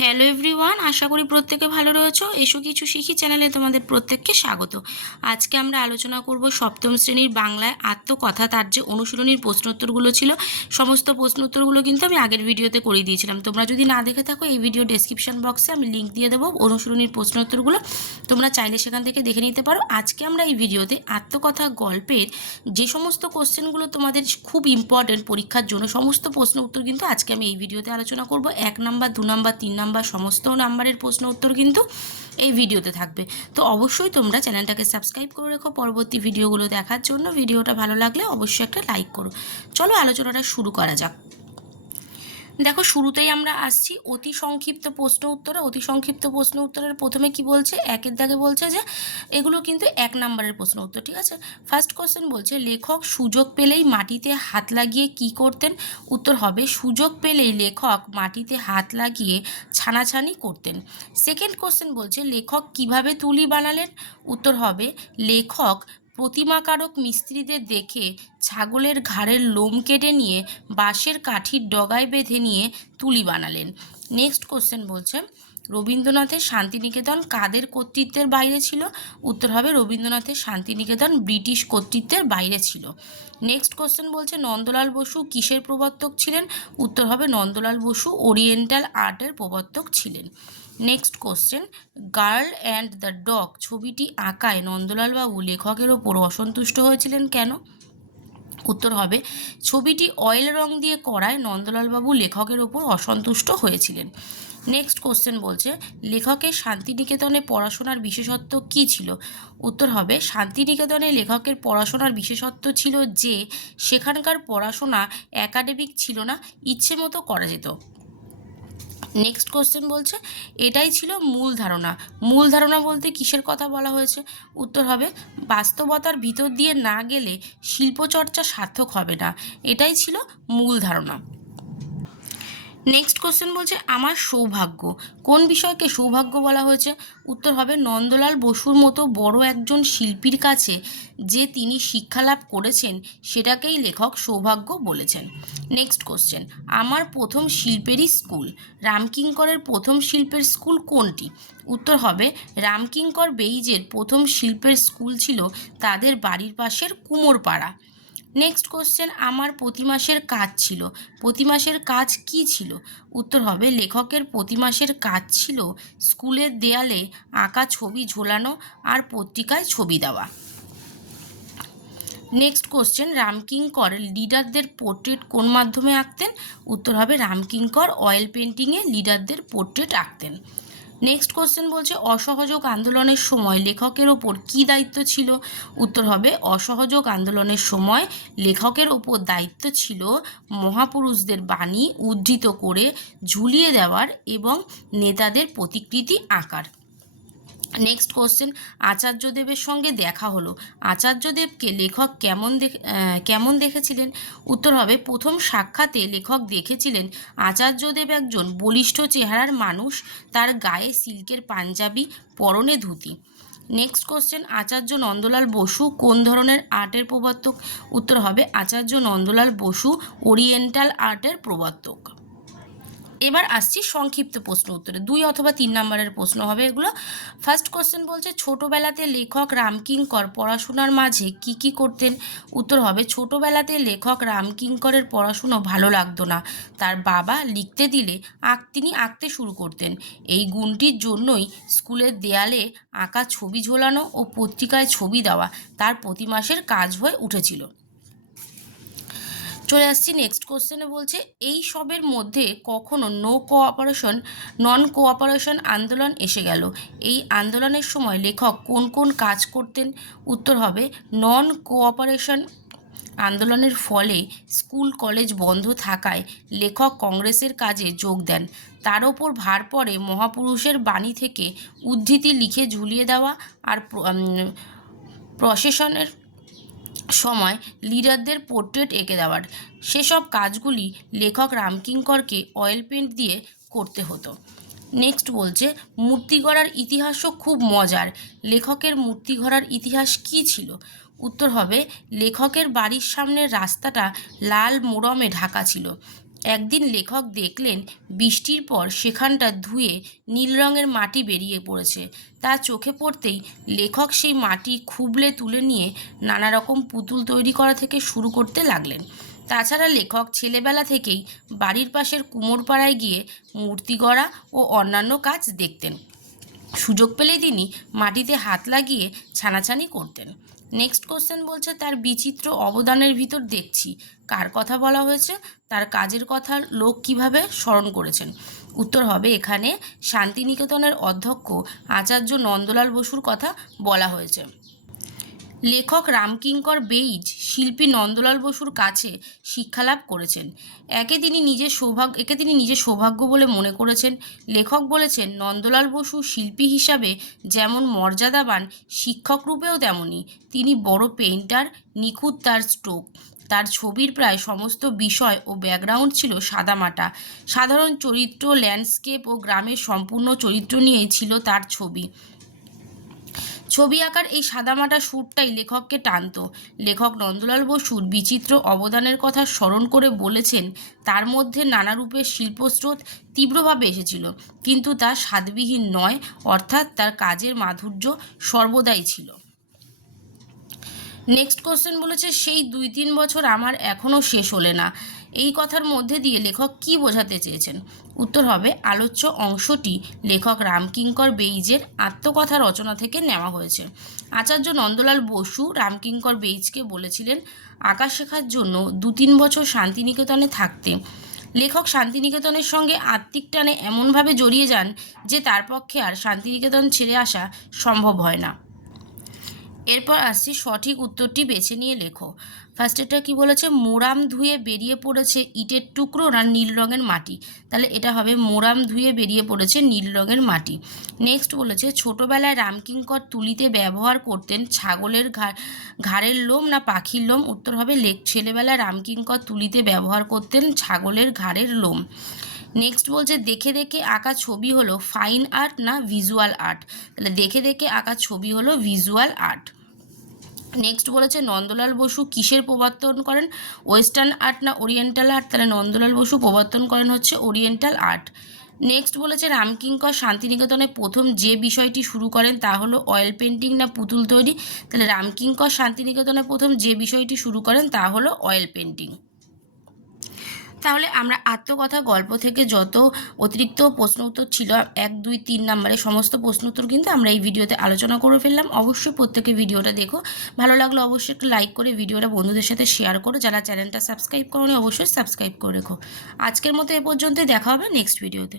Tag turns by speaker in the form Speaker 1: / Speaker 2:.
Speaker 1: Hello everyone, আশা করি প্রত্যেকে ভালো রয়েছো। এসো কিছু শিখি চ্যানেলে তোমাদের প্রত্যেককে স্বাগত। আজকে আমরা আলোচনা করব সপ্তম শ্রেণির বাংলায় আত্মকথা তার যে অনুশীলনীর প্রশ্নোত্তরগুলো ছিল। সমস্ত প্রশ্নোত্তরগুলো কিন্তু আমি আগের ভিডিওতে করে দিয়েছিলাম। তোমরা যদি না দেখে থাকো, এই ভিডিও ডেসক্রিপশন বক্সে আমি লিঙ্ক দিয়ে দেবো অনুশীলনীর প্রশ্নোত্তরগুলো। তোমরা চাইলে সেখান থেকে দেখে নিতে পারো। আজকে আমরা এই ভিডিওতে আত্মকথা গল্পের যে সমস্ত কোশ্চেনগুলো তোমাদের খুব ইম্পর্টেন্ট পরীক্ষার জন্য, সমস্ত প্রশ্ন উত্তর কিন্তু আজকে আমি এই ভিডিওতে আলোচনা করব। এক নাম্বার, দু নাম্বার, তিন সমস্ত নাম্বারের প্রশ্ন উত্তর কিন্তু এই ভিডিওতে থাকবে। তো অবশ্যই তোমরা চ্যানেলটাকে সাবস্ক্রাইব করে রেখো, পরবর্তী ভিডিওগুলো দেখার জন্য। ভিডিওটা ভালো লাগলে অবশ্যই একটা লাইক করো। চলো আলোচনাটা শুরু করা যাক। দেখো, শুরুতেই আমরা আসছি অতি সংক্ষিপ্ত প্রশ্ন উত্তরে। অতি সংক্ষিপ্ত প্রশ্ন উত্তরের প্রথমে কি বলছে? একের দাগে বলছে যে, এগুলো কিন্তু এক নম্বরের প্রশ্ন উত্তর, ঠিক আছে? ফার্স্ট কোশ্চেন বলছে, লেখক সুযোগ পেলেই মাটিতে হাত লাগিয়ে কি করতেন? উত্তর হবে, সুযোগ পেলেই লেখক মাটিতে হাত লাগিয়ে ছানাছানি করতেন। সেকেন্ড কোশ্চেন বলছে, লেখক কীভাবে তুলি বানালেন? উত্তর হবে, লেখক প্রতিমাকারক মিস্ত্রিদের দেখে ছাগলের ঘাড়ের লোম কেটে নিয়ে বাঁশের কাঠির ডগায় বেঁধে নিয়ে তুলি বানালেন। নেক্সট কোশ্চেন বলছে রবীন্দ্রনাথের শান্তিনিকেতন কাদের কর্তৃত্বের বাইরে ছিল? উত্তর হবে রবীন্দ্রনাথের শান্তিনিকেতন ব্রিটিশ কর্তৃত্বের বাইরে ছিল। নেক্সট কোশ্চেন বলছে, নন্দলাল বসু কিসের প্রবর্তক ছিলেন? উত্তর হবে, নন্দলাল বসু ওরিয়েন্টাল আর্টের প্রবর্তক ছিলেন। Next question girl and the dog ছবিটি আঁকায় নন্দলালবাবু লেখকের ওপর অসন্তুষ্ট হয়েছিলেন কেন? উত্তর হবে, ছবিটি অয়েল রং দিয়ে করায় নন্দলালবাবু লেখকের ওপর অসন্তুষ্ট হয়েছিলেন। নেক্সট কোশ্চেন বলছে লেখকের শান্তিনিকেতনে পড়াশোনার বিশেষত্ব কি ছিল? উত্তর হবে, শান্তিনিকেতনে লেখকের পড়াশোনার বিশেষত্ব ছিল যে, সেখানকার পড়াশোনা একাডেমিক ছিল না, ইচ্ছে মতো করা যেত। নেক্সট কোশ্চেন বলছে, এটাই ছিল মূল ধারণা। মূল ধারণা বলতে কিসের কথা বলা হয়েছে? উত্তর হবে, বাস্তবতার ভিতর দিয়ে না গেলে শিল্পচর্চা সার্থক হবে না। এটাই ছিল মূল ধারণা। নেক্সট কোশ্চেন বলছে, আমার সৌভাগ্য। কোন বিষয়কে সৌভাগ্য বলা হয়েছে? উত্তর হবে, নন্দলাল বসুর মতো বড় একজন শিল্পীর কাছে যে তিনি শিক্ষালাভ করেছেন, সেটাকেই লেখক সৌভাগ্য বলেছেন। নেক্সট কোশ্চেন আমার প্রথম শিল্পেরই স্কুল, রামকিঙ্করের প্রথম শিল্পের স্কুল কোনটি? উত্তর হবে, রামকিঙ্কর বেইজের প্রথম শিল্পের স্কুল ছিল তাদের বাড়ির পাশের কুমোরপাড়া। নেক্সট কোশ্চেন আমার প্রতি মাসের কাজ ছিল। প্রতি মাসের কাজ কি ছিল? উত্তর হবে, লেখকের প্রতি মাসের কাজ ছিল স্কুলের দেয়ালে আঁকা ছবি ঝোলানো আর পত্রিকায় ছবি দেওয়া। নেক্সট কোশ্চেন রামকিঙ্কর লিডারদের পোর্ট্রেট কোন মাধ্যমে আঁকতেন? উত্তর হবে, রামকিঙ্কর অয়েল পেন্টিংয়ে লিডারদের পোর্ট্রেট আঁকতেন। নেক্সট কোশ্চেন বলছে, অসহযোগ আন্দোলনের সময় লেখকের ওপর কি দায়িত্ব ছিল? উত্তর হবে, অসহযোগ আন্দোলনের সময় লেখকের ওপর দায়িত্ব ছিল মহাপুরুষদের বাণী উদ্ধৃত করে ঝুলিয়ে দেওয়ার এবং নেতাদের প্রতিকৃতি আঁকার। নেক্সট কোশ্চেন আচার্যদেবের সঙ্গে দেখা হলো। আচার্যদেবকে লেখক কেমন কেমন দেখেছিলেন? উত্তর হবে, প্রথম সাক্ষাতে লেখক দেখেছিলেন আচার্যদেব একজন বলিষ্ঠ চেহারার মানুষ, তার গায়ে সিল্কের পাঞ্জাবি, পরনে ধুতি। নেক্সট কোশ্চেন আচার্য নন্দলাল বসু কোন ধরনের আর্টের প্রবর্তক? উত্তর হবে, আচার্য নন্দলাল বসু ওরিয়েন্টাল আর্টের প্রবর্তক। এবার আসছি সংক্ষিপ্ত প্রশ্ন উত্তরে। দুই অথবা তিন নম্বরের প্রশ্ন হবে এগুলো। ফার্স্ট কোশ্চেন বলছে, ছোটোবেলাতে লেখক রামকিঙ্কর পড়াশোনার মাঝে কি কি করতেন? উত্তর হবে, ছোটোবেলাতে লেখক রামকিঙ্করের পড়াশুনো ভালো লাগতো না। তার বাবা লিখতে দিলে আঁক, তিনি আঁকতে শুরু করতেন। এই গুণটির জন্যই স্কুলের দেয়ালে আঁকা ছবি ঝোলানো ও পত্রিকায় ছবি দেওয়া তার প্রতি মাসের কাজ হয়ে উঠেছিল। চলে আসছি নেক্সট কোশ্চেনে বলছে, এই সবের মধ্যে কখনো নো কোঅপারেশন নন কোঅপারেশন আন্দোলন এসে গেল। এই আন্দোলনের সময় লেখক কোন কোন কাজ করতেন? উত্তর হবে নন কোঅপারেশন আন্দোলনের ফলে স্কুল, কলেজ বন্ধ থাকায় লেখক কংগ্রেসের কাজে যোগ দেন। তার ওপর ভার পড়ে মহাপুরুষের বাণী থেকে উদ্ধৃতি লিখে ঝুলিয়ে দেওয়া আর প্র- প্রশাসনের সময় লিডারদের পোর্ট্রেট এঁকে দেওয়ার। সেসব কাজগুলি লেখক রামকিঙ্করকে অয়েল পেন্ট দিয়ে করতে হতো। নেক্সট বলছে, মূর্তি গড়ার ইতিহাসও খুব মজার। লেখকের মূর্তি গড়ার ইতিহাস কি ছিল? উত্তর হবে, লেখকের বাড়ির সামনের রাস্তাটা লাল মোরমে ঢাকা ছিল। একদিন লেখক দেখলেন বৃষ্টির পর সেখানটা ধুয়ে নীল রঙের মাটি বেরিয়ে পড়েছে। তার চোখে পড়তেই লেখক সেই মাটি খুবলে তুলে নিয়ে নানা রকম পুতুল তৈরি করা থেকে শুরু করতে লাগলেন। তাছাড়া লেখক ছেলেবেলা থেকেই বাড়ির পাশের কুমোরপাড়ায় গিয়ে মূর্তি গড়া ও অন্যান্য কাজ দেখতেন। সুযোগ পেলেই তিনি মাটিতে হাত লাগিয়ে ছানাছানি করতেন। নেক্সট কোশ্চেন বলছে, তার বিচিত্র অবদানের ভিতর দেখছি। কার কথা বলা হয়েছে? তার কাজের কথা লোক কীভাবে স্মরণ করেছেন? উত্তর হবে এখানে, শান্তিনিকেতনের অধ্যক্ষ আচার্য নন্দলাল বসুর কথা বলা হয়েছে। লেখক রামকিঙ্কর বেইজ, শিল্পী নন্দলাল বসুর কাছে শিক্ষালাভ করেছেন। একে তিনি নিজের সৌভাগ্য, একে তিনি নিজের সৌভাগ্য বলে মনে করেছেন। লেখক বলেছেন, নন্দলাল বসু শিল্পী হিসাবে যেমন মর্যাদাবান, শিক্ষক রূপেও তেমনই। তিনি বড় পেইন্টার, নিখুঁত তার স্ট্রোক। তার ছবির প্রায় সমস্ত বিষয় ও ব্যাকগ্রাউন্ড ছিল সাদামাটা। সাধারণ চরিত্র ল্যান্ডস্কেপ ও গ্রামের সম্পূর্ণ চরিত্র নিয়েই ছিল তার ছবি। ছবি আঁকার এই সাদামাটা সুরটাই লেখককে টানত। লেখক নন্দলাল বসুর বিচিত্র অবদানের কথা স্মরণ করে বলেছেন, তার মধ্যে নানা রূপের শিল্পস্রোত তীব্রভাবে এসেছিল, কিন্তু তা স্বাদবিহীন নয়, অর্থাৎ তার কাজের মাধুর্য সর্বদাই ছিল। নেক্সট কোশ্চেন বলেছে, সেই দুই তিন বছর আমার এখনও শেষ হলে না। এই কথার মধ্যে দিয়ে লেখক কি বোঝাতে চেয়েছেন? উত্তর হবে, আলোচ্য অংশটি লেখক রামকিঙ্কর বেইজের আত্মকথা রচনা থেকে নেওয়া হয়েছে। আচার্য নন্দলাল বসু রামকিঙ্কর বেইজকে বলেছিলেন আঁকা শেখার জন্য দু তিন বছর শান্তিনিকেতনে থাকতে। লেখক শান্তিনিকেতনের সঙ্গে আত্মিক টানে এমনভাবে জড়িয়ে যান যে তার পক্ষে আর শান্তিনিকেতন ছেড়ে আসা সম্ভব হয় না। এরপর আসছি সঠিক উত্তরটি বেছে নিয়ে লেখো। ফার্স্ট এটা কি বলেছে? মোরাম ধুয়ে বেরিয়ে পড়েছে ইটের টুকরো না নীল রঙের মাটি? তাহলে এটা হবে মোরাম ধুয়ে বেরিয়ে পড়েছে নীল রঙের মাটি। নেক্সট বলেছে, ছোটোবেলায় রামকিঙ্কর তুলিতে ব্যবহার করতেন ছাগলের ঘাড়ের লোম না পাখির লোম? উত্তর হবে লেখ ছেলেবেলায় রামকিঙ্কর তুলিতে ব্যবহার করতেন ছাগলের ঘাড়ের লোম। নেক্সট বলছে, দেখে দেখে আঁকা ছবি হলো ফাইন আর্ট না ভিজুয়াল আর্ট তাহলে দেখে দেখে আঁকা ছবি হলো ভিজুয়াল আর্ট নেক্সট বলেছে, নন্দলাল বসু কিসের প্রবর্তন করেন? ওয়েস্টার্ন আর্ট না ওরিয়েন্টাল আর্ট তাহলে নন্দলাল বসু প্রবর্তন করেন হচ্ছে ওরিয়েন্টাল আর্ট নেক্সট বলেছে, রামকিঙ্কর শান্তিনিকেতনে প্রথম যে বিষয়টি শুরু করেন তা হলো অয়েল পেন্টিং না পুতুল তৈরি? তাহলে রামকিঙ্কর শান্তিনিকেতনে প্রথম যে বিষয়টি শুরু করেন তা হলো অয়েল পেন্টিং তাহলে আমরা আত্মকথা গল্প থেকে যত অতিরিক্ত প্রশ্ন উত্তর ছিল, এক, দুই, তিন নম্বরে সমস্ত প্রশ্ন উত্তর কিন্তু আমরা এই ভিডিওতে আলোচনা করে ফেললাম। অবশ্যই প্রত্যেকে ভিডিওটা দেখো। ভালো লাগল অবশ্যই একটু লাইক করে ভিডিওটা বন্ধুদের সাথে শেয়ার করো। যারা চ্যানেলটা সাবস্ক্রাইব করো অবশ্যই সাবস্ক্রাইব করে রেখো। আজকের মতো এ পর্যন্তই, দেখা হবে নেক্সট ভিডিওতে